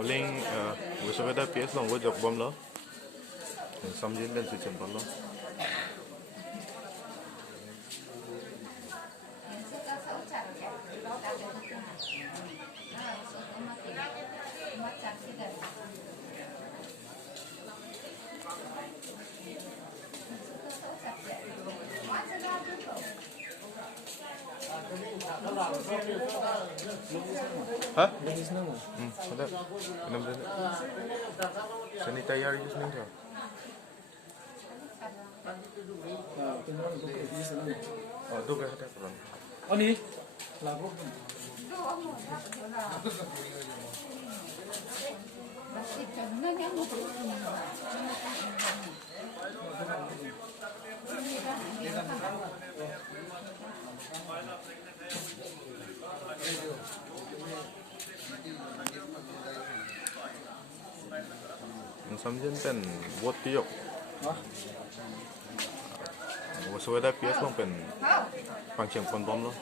Uling gusto ko da PS long jog bom lo. Samjin dan sucen bom lo. Hah? Ada. Enam dan. Sanitizer use nih kau. Oh, dua ada peran. Oh ni, lagu. Samjin pen buat tiok. Gusto ko da PS long pen pangcheng pon bom lo.